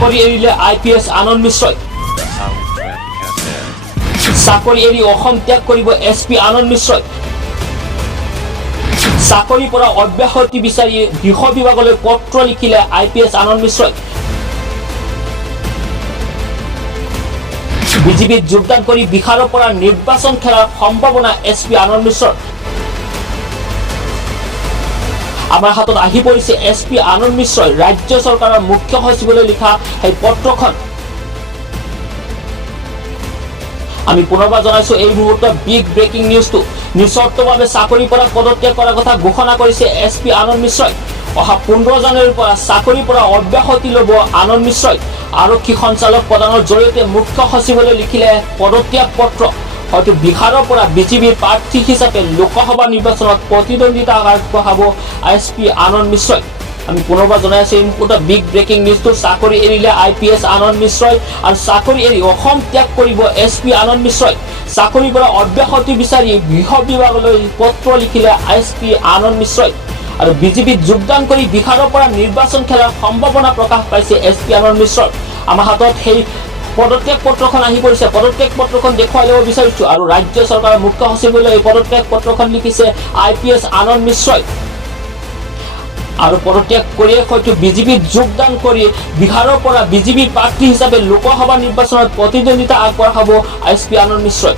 চাকৰি এৰিলে IPS আনন্দ মিশ্ৰই চাকৰি এৰি অসম ত্যাগ কৰিব SP আনন্দ মিশ্ৰই চাকৰিৰ পৰা অব্যাহতি বিচাৰি গৃহ বিভাগলৈ পত্ৰ লিখিলে IPS আনন্দ মিশ্ৰই বিজেপিত যোগদান কৰি বিহাৰৰ পৰা নিৰ্বাচন খেলাৰ সম্ভাৱনা SP আনন্দ মিশ্ৰৰ আমাৰ হাতত আহি পৰিছে SP আনন্দ মিশ্ৰই ৰাজ্য চৰকাৰৰ মুখ্য সচিবলৈ লিখা এই পত্ৰখন আমি পুনৰবাৰ জনাইছো এই মুহূৰ্তত বিগ ব্ৰেকিং নিউজটো নিঃশৰ্তভাৱে চাকৰিৰ পৰা পদত্যাগ কৰাৰ কথা ঘোষণা কৰিছে SP আনন্দ মিশ্ৰই অহা 15 জানুৱাৰীৰ পৰা চাকৰিৰ পৰা অব্যাহতি ল'ব আনন্দ মিশ্ৰই আৰক্ষী সঞ্চালক প্ৰধানৰ জৰিয়তে মুখ্য সচিবলৈ লিখিলে পদত্যাগ পত্ৰ হয়তো বিহাৰৰ পৰা বিজেপিৰ প্ৰাৰ্থী হিচাপে লোকসভা নিৰ্বাচনত প্ৰতিদ্বন্দ্বিতা আগবঢ়াব SP আনন্দ মিশ্ৰই আমি পুনৰবাৰ জনাই আছো এই মুহূৰ্তত বিগ ব্ৰেকিং নিউজটো চাকৰি এৰিলে IPS আনন্দ মিশ্ৰই আৰু চাকৰি এৰি অসম ত্যাগ কৰিব SP আনন্দ মিশ্ৰই চাকৰিৰ পৰা অব্যাহতি বিচাৰি গৃহ বিভাগলৈ পত্ৰ লিখিলে SP আনন্দ মিশ্ৰই আৰু বিজেপিত যোগদান কৰি বিহাৰৰ পৰা নিৰ্বাচন খেলাৰ সম্ভাৱনা প্ৰকাশ পাইছে SP আনন্দ মিশ্ৰৰ আমাৰ হাতত সেই পদত্যাগ পত্ৰখন আহি পৰিছে পদত্যাগ পত্ৰখন দেখুৱাই ল'ব বিচাৰিছো আৰু ৰাজ্য চৰকাৰৰ মুখ্য সচিবলৈ এই পদত্যাগ পত্ৰখন লিখিছে IPS আনন্দ মিশ্ৰই আৰু পদত্যাগ কৰিয়ে হয়তো বিজেপিত যোগদান কৰি বিহাৰৰ পৰা বিজেপিৰ প্ৰাৰ্থী হিচাপে লোকসভা নিৰ্বাচনত প্ৰতিদ্বন্দ্বিতা আগবঢ়াব SP আনন্দ মিশ্ৰই